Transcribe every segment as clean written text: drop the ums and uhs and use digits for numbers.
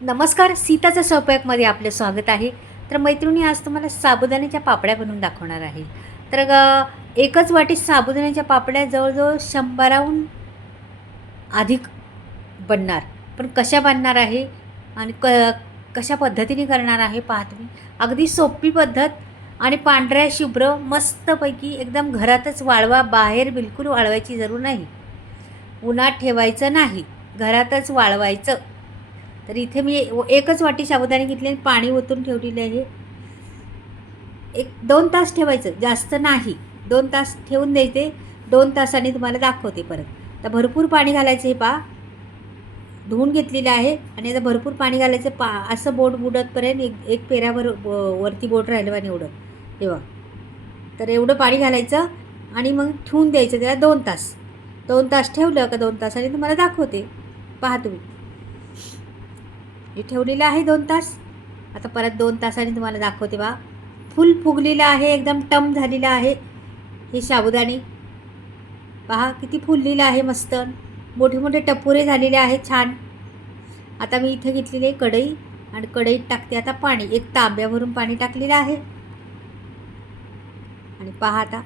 नमस्कार, सीताच्या स्वयंपाकमध्ये आपलं स्वागत आहे. तर मैत्रिणी, आज तुम्हाला साबुदाण्याच्या पापड्या बनवून दाखवणार आहे. तर एकच वाटी साबुदाण्याच्या पापड्या जवळजवळ 100हून अधिक बनणार. पण कशा बनणार आहे आणि कशा पद्धतीने करणार आहे पहा तुम्ही. अगदी सोपी पद्धत आणि पांढऱ्या शुभ्र मस्तपैकी एकदम घरातच वाळवा, बाहेर बिलकुल वाळवायची जरूर नाही. उन्हात ठेवायचं नाही, घरातच वाळवायचं. तर इथे मी एकच वाटी साबुदाणे घेतले आणि पाणी ओतून ठेवलेले आहे. 1-2 तास ठेवायचं, जास्त नाही. 2 तास ठेवून द्यायचे. 2 तासांनी तुम्हाला दाखवते परत. तर भरपूर पाणी घालायचं. हे पहा, धुवून घेतलेलं आहे आणि आता भरपूर पाणी घालायचं. असं बोट बुडतपर्यंत एक पेऱ्यावर वरती बोट राहिलं आणि एवढं तेव्हा. तर एवढं पाणी घालायचं आणि मग ठेवून द्यायचं त्याला 2 तास. 2 तास ठेवलं का 2 तासांनी तुम्हाला दाखवते. पहा तुम्ही, हे ठेवलेलं आहे 2 तास. आता परत 2 तासांनी तुम्हाला दाखवते. बा फुल फुगलेलं आहे, एकदम टम झालेलं आहे हे साबुदाणे. पहा किती फुललेलं आहे, मस्त मोठे मोठे टपोरे झालेले आहेत, छान. आता मी इथे घेतलेली आहे कढई आणि कढईत टाकते आता पाणी. 1 तांब्यावरून पाणी टाकलेलं आहे. आणि पहा आता,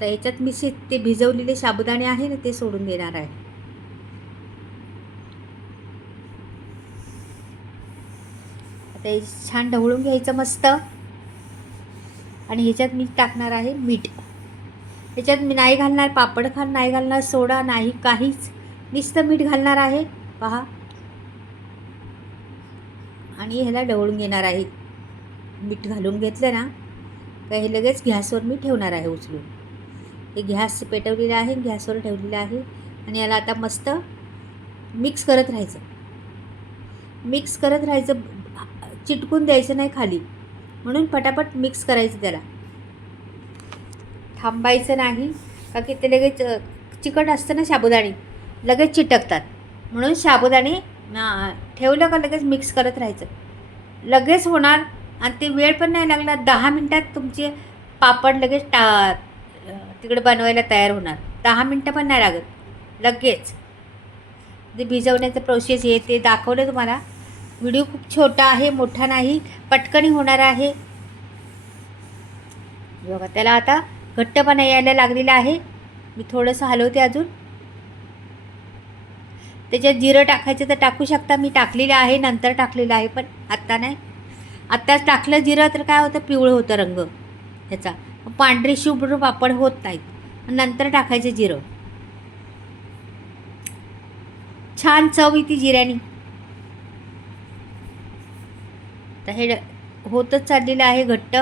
तर याच्यात मी ते भिजवलेले साबुदाणे आहे ना, ते सोडून देणार आहे. ते छान ढवळून घ्यायचं मस्त. आणि ह्याच्यात मी टाकणार आहे मीठ. ह्याच्यात मी नाही घालणार पापड खार, नाही घालणार सोडा, नाही काहीच, नुसतं मीठ घालणार आहे. पहा, आणि ह्याला ढवळून घेणार आहे. मीठ घालून घेतलं ना का हे लगेच गॅसवर मी ठेवणार आहे उचलून. हे गॅस पेटवलेलं आहे, गॅसवर ठेवलेलं आहे. आणि याला आता मस्त मिक्स करत राहायचं. मिक्स करत राहायचं, चिटकून द्यायचं नाही खाली. म्हणून पटापट मिक्स करायचं त्याला, थांबायचं नाही. का की ते लगेच चिकट असतं ना साबुदाणे, लगेच चिटकतात. म्हणून साबुदाणे ठेवलं का लगेच मिक्स करत राहायचं. लगेच होणार आणि ते वेळ पण नाही लागला. 10 मिनटात तुमचे पापड लगेच तिकडे बनवायला तयार होणार. 10 मिनटं पण नाही लागत, लगेच. ते भिजवण्याचं प्रोसेस हे ते दाखवलं तुम्हाला. व्हिडिओ खूप छोटा आहे, मोठा नाही, पटकन होणार आहे. बघा, त्याला आता घट्टपणा यायला लागलेला आहे. मी थोडंसं हलवते अजून. त्याच्यात जिरं टाकायचं तर टाकू शकता, मी टाकलेलं आहे, नंतर टाकलेलं आहे, पण आत्ता नाही. आत्ताच टाकलं जिरं तर काय होतं, पिवळं होतं रंग ह्याचा, पांढरे शुभ्र पापड होत नाहीत. नंतर टाकायचं जिरं, छान चव येते जिऱ्याने. तर हे होतच चाललेलं आहे घट्ट.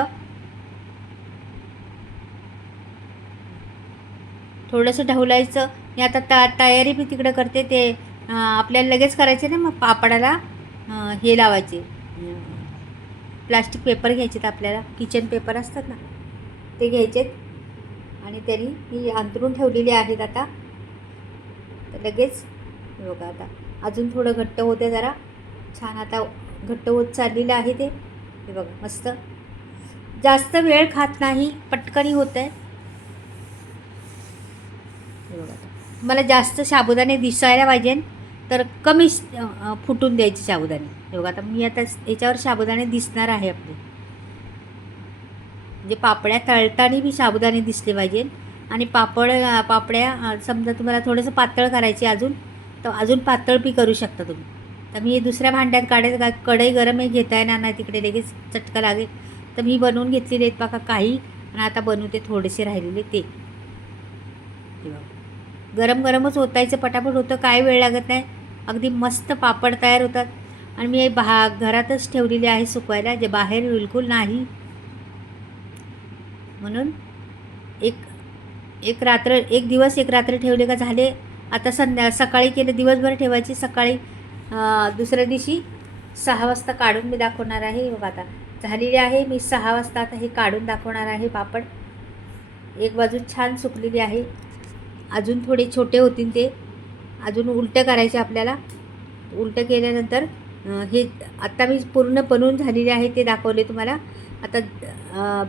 थोडंसं ढवलायचं. मी आता तयारी मी तिकडं करते. ते आपल्याला लगेच करायचे ना, मग पापडाला हे लावायचे, प्लास्टिक पेपर घ्यायचेत आपल्याला, किचन पेपर असतात ना ते घ्यायचेत. आणि त्यांनी मी अंथरून ठेवलेले आहेत आता. तर लगेच बघा, आता अजून थोडं घट्ट होते जरा, छान आता घट्ट होत चाललेलं आहे ते. हे बघा मस्त, जास्त वेळ खात नाही, पटकनी होतं आहे. मला जास्त साबुदाणे दिसायला पाहिजे तर कमी फुटून द्यायचे साबुदाणे. हे बघा, आता मी आता याच्यावर साबुदाणे दिसणार आहे आपले. म्हणजे पापड्या तळताना बी साबुदाणे दिसले पाहिजे. आणि पापड्या समजा तुम्हाला थोडंसं पातळ करायचे अजून, तर अजून पातळ बी करू शकता तुम्ही. तर मी दुसऱ्या भांड्यात काढायचं, कढई गरम आहे, घेता येणार नाही तिकडे, लगेच चटका लागेल. तर मी बनवून घेतलेले आहेत बघा काही. आणि आता बनवते थोडेसे राहिलेले ते. गरम गरमच ओतायचं, पटापट होतं, काय वेळ लागत नाही. अगदी मस्त पापड तयार होतात. आणि मी घरातच ठेवलेले आहे सुकवायला, जे बाहेर बिलकुल नाही. म्हणून एक दिवस एक रात्र ठेवले का झाले. आता सकाळी केले, दिवसभर ठेवायची, सकाळी दुसऱ्या दिवशी 6 वाजता काढून मी दाखवणार आहे. बघा आता झालेले आहे. मी 6 वाजता आता हे काढून दाखवणार आहे पापड. एक बाजू छान सुकलेली आहे, अजून थोडे छोटे होतील ते, अजून उलटं करायचे आपल्याला. उलटं केल्यानंतर हे आत्ता मी पूर्ण बनवून झालेले आहे ते दाखवले तुम्हाला. आता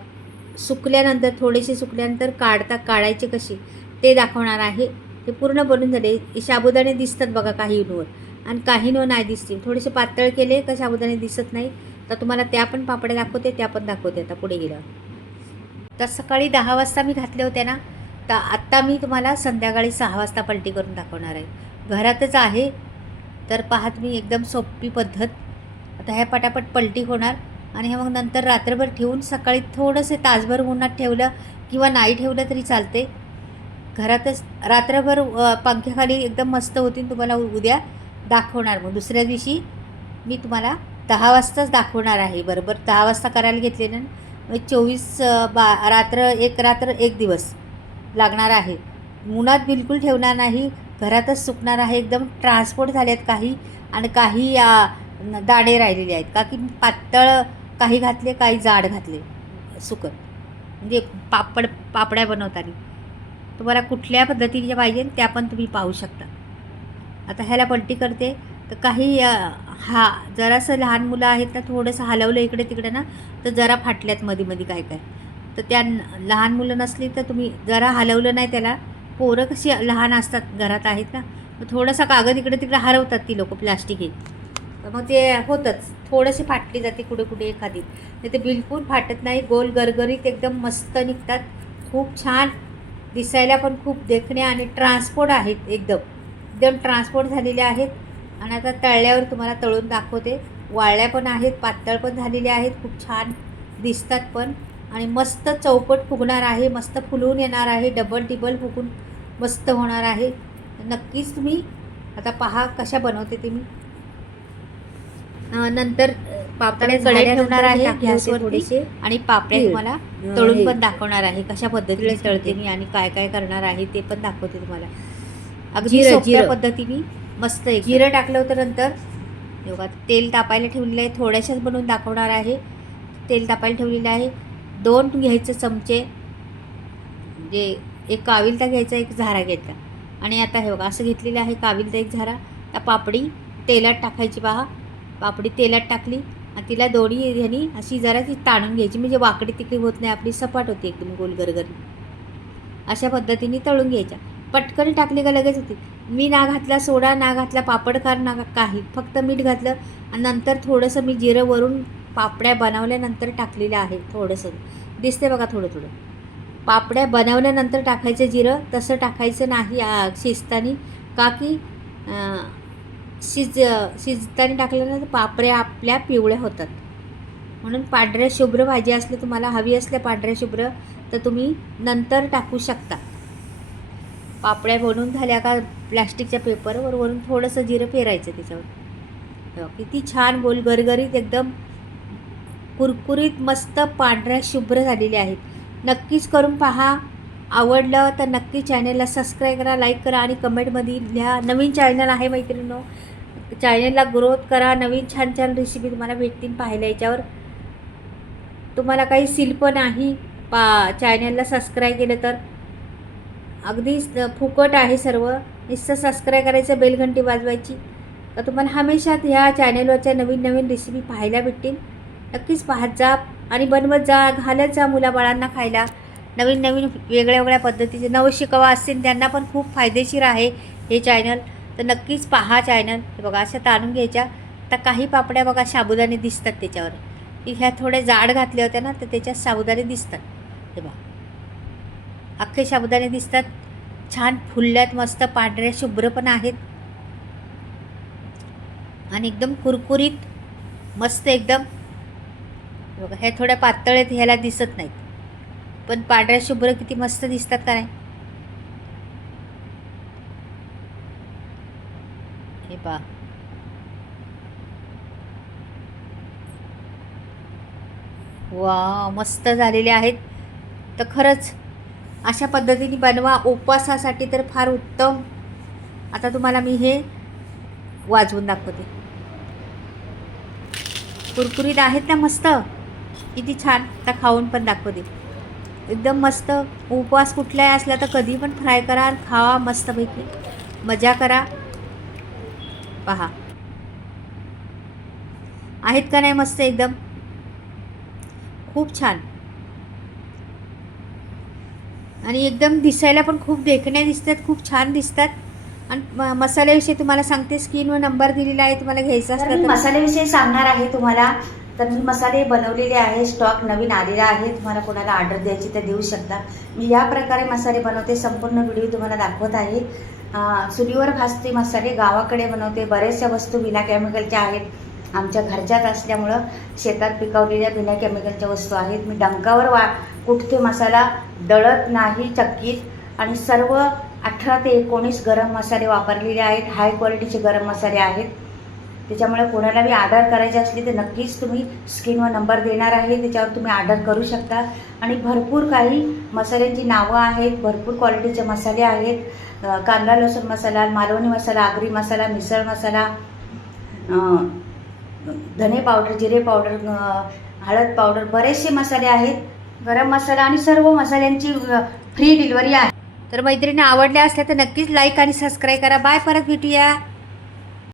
सुकल्यानंतर, थोडेसे सुकल्यानंतर काढायचे कसे ते दाखवणार आहे. हे पूर्ण बनून झाले. साबुदाणे दिसतात बघा काहींवर आणि काहींवर नाही दिसतील. थोडेसे पातळ केले का साबुदाणे दिसत नाही. तर तुम्हाला त्या पण पापड्या दाखवते, त्या पण दाखवते आता पुढे गेल्यावर. तर सकाळी 10 वाजता मी घातले होते ना, तर आत्ता मी तुम्हाला संध्याकाळी 6 वाजता पलटी करून दाखवणार आहे. घरातच आहे तर पहा तुम्ही, एकदम सोपी पद्धत. आता ह्या पटापट पलटी होणार आणि हे मग नंतर रात्रभर ठेवून सकाळी थोडंसं तासभर उन्हात ठेवलं किंवा नाही ठेवलं तरी चालते. घरातच रात्रभर पंख्याखाली एकदम मस्त होतील. तुम्हाला उद्या दाखवणार. मग दुसऱ्या दिवशी मी तुम्हाला 10 वाजताच दाखवणार आहे. बरोबर 10 वाजता करायला घेतले ना, मग 24 रात्र एक दिवस लागणार आहे. उन्हात बिलकुल ठेवणार नाही, घरातच सुकणार आहे. एकदम ट्रान्सपोर्ट झाले आहेत काही आणि काही दाणे राहिलेले आहेत. का की पातळ काही घातले, काही जाड घातले सुकत, म्हणजे पापड्या बनवताना. तुम्हाला कुठल्या पद्धतीने पाहिजे त्या पण तुम्ही पाहू शकता. आता ह्याला पलटी करते. तर काही जरासं लहान मुलं आहेत ना, थोडंसं हलवलं इकडे तिकडे ना, तर जरा फाटल्यात मध्ये काय. तर त्या लहान मुलं नसली तर तुम्ही जरा हलवलं नाही त्याला. पोरं कशी लहान असतात घरात आहेत ना, मग थोडासा कागद इकडे तिकडे हरवतात ती लोकं, प्लास्टिक हे. तर मग ते होतंच, थोडेसे फाटली जाते कुठे एखादी. नाही ते बिलकुल फाटत नाही. गोल गरगरीत एकदम मस्त निघतात. खूप छान दिसायला पण खूप देखणे आणि ट्रान्सपोर्ट आहेत. एकदम ट्रान्सपोर्ट झालेले आहेत. आणि आता तळल्यावर तुम्हाला तळून दाखवते. वाळल्या पण आहेत, पातळ पण झालेल्या आहेत. खूप छान दिसतात पण आणि मस्त चौपट फुगणार आहे. मस्त फुलून येणार आहे. डबल टिबल फुगून मस्त होणार आहे. नक्कीच तुम्ही आता पहा कशा बनवते ते मी. नंतर पापड्या कढई ठेवणार आहे गॅसवरती आणि पापड्या तुम्हाला तळून पण दाखवणार आहे. कशा पद्धतीने तळते मी आणि काय काय करणार आहे ते पण दाखवते तुम्हाला. अगदी सोप्या पद्धतीने मस्त. जिरं टाकलं होतं. नंतर बघा तेल तापायला ठेवलेलं आहे. थोड्याशाच बनवून दाखवणार आहे. तेल तापायला ठेवलेलं आहे. 2 घ्यायचे चमचे, म्हणजे एक काविलता घ्यायचा, एक झारा घ्यायचा. आणि आता हे बघा असं घेतलेलं आहे काविलता, एक झारा. त्या पापडी तेलात टाकायची पहा. पापडी तेलात टाकली आणि तिला दोन्ही ह्यानी अशी जरा ती ताणून घ्यायची, म्हणजे वाकडी तिकडी होत नाही, आपली सपाट होती एकदम गोल गरगरी. अशा पद्धतीने तळून घ्यायच्या. पटकन टाकली का लगेच होती. मी ना घातला सोडा, ना घातला पापडखार, ना काही, फक्त मीठ घातलं आणि नंतर थोडंसं मी जिरं वरून पापड्या बनवल्यानंतर टाकलेलं आहे. थोडंसं दिसते बघा, थोडं. पापड्या बनवल्यानंतर टाकायचं जिरं, तसं टाकायचं नाही शिजतानी. का की शिजतानी टाकलं ना तर पापड्या आपल्या पिवळ्या होतात. म्हणून पांढऱ्या शुभ्र भाजी असली, तुम्हाला हवी असल्या पांढऱ्या शुभ्र, तर तुम्ही नंतर टाकू शकता. पापड्या बनवून झाल्या का प्लॅस्टिकच्या पेपरवर वरून थोडंसं जिरं पेरायचं त्याच्यावर. किती छान गोल गरगरीत एकदम कुरकुरीत मस्त पांढऱ्या शुभ्र झालेले आहेत. नक्कीच करून पहा. आवडलं तर नक्की चॅनलला सबस्क्राईब करा, लाईक करा आणि कमेंटमध्ये लिहा. नवीन चॅनल आहे मैत्रिणींनो, चॅनलला ग्रोथ करा. नवीन छान रेसिपी तुम्हाला भेटतील पाहायला. याच्यावर तुम्हाला काही शिल्प नाही. चॅनलला सबस्क्राईब केलं तर अगदी फुकट आहे सर्व. नुसतं सबस्क्राईब करायचं, बेलघंटी वाजवायची, तर तुम्हाला हमेशा ह्या चॅनलवरच्या नवीन रेसिपी पाहायला भेटतील. नक्कीच पाहत जा आणि बनवत जा, घालत जा मुलाबाळांना खायला. नवीन वेगळ्या पद्धतीचे नवशिकवा असतील त्यांना पण खूप फायदेशीर आहे हे चॅनल. तर नक्कीच पहा चॅनल. हे बघा अशा ताणून घ्यायच्या. तर काही पापड्या बघा साबुदाणे दिसतात त्याच्यावर. ह्या थोड्या जाड घातल्या होत्या ना, तर त्याच्यात साबुदाणे दिसतात. हे बघा अख्खे साबुदाणे दिसतात. छान फुलल्यात, मस्त पांढऱ्या शुभ्र पण आहेत आणि एकदम कुरकुरीत मस्त एकदम. बघा ह्या थोड्या पातळ आहेत, ह्याला दिसत नाहीत, पण पांढऱ्या शुभ्र किती मस्त दिसतात का नाही. हे पहा वा, मस्त झालेले आहेत. तर खरंच अशा पद्धतीने बनवा, उपवासासाठी तर फार उत्तम. आता तुम्हाला मी हे वाजवून दाखवते. कुरकुरीत आहेत ना मस्त, किती छान. आता खाऊन पण दाखवते. एकदम मस्त. उपवास कुठलाही असला तर कधी पण फ्राय करा, खावा मस्तपैकी, मजा करा. पहा आहेत का नाही मस्त एकदम, खूप छान. आणि एकदम दिसायला पण खूप देखण्या दिसतात, खूप छान दिसतात. आणि मसाल्याविषयी तुम्हाला सांगते, स्क्रीनवर नंबर दिलेला आहे, तुम्हाला घ्यायचा असला तर. मसाल्याविषयी सांगणार आहे तुम्हाला. तर मी मसाले बनवलेले आहे, स्टॉक नवीन आलेला आहे. तुम्हाला कोणाला ऑर्डर द्यायची तर देऊ शकता. मी या प्रकारे मसाले बनवते, संपूर्ण व्हिडिओ तुम्हाला दाखवत आहे. चुलीवर भाजते मसाले, गावाकडे बनवते. बऱ्याचशा वस्तू बिना केमिकलच्या आहेत, आमच्या घरच्याच असल्यामुळं शेतात पिकवलेल्या बिना केमिकलच्या वस्तू आहेत. मी डंकावर कुठते मसाला दळत नाही चक्कीत. आणि सर्व 18 ते 19 गरम मसाले वापरलेले आहेत, हाय क्वालिटीचे गरम मसाले आहेत. त्याच्यामुळे कोणाला बी ऑर्डर करायची असली तर नक्कीच तुम्ही स्क्रीनवर नंबर देणार आहे, त्याच्यावर तुम्ही ऑर्डर करू शकता. आणि भरपूर काही मसाल्यांची नावं आहेत, भरपूर क्वालिटीचे मसाले आहेत. कांदा लसूण मसाला, मालवणी मसाला, आगरी मसाला, मिसळ मसाला, धने पावडर, जिरे पावडर, हळद पावडर, बरेचसे मसाले आहेत. गरम मसाला आणि सर्व मसाल्यांची फ्री डिलिव्हरी आहे. तर मैत्रिणी आवडल्या असल्या तर नक्कीच लाईक आणि सबस्क्राईब करा. बाय, परत भेटूया.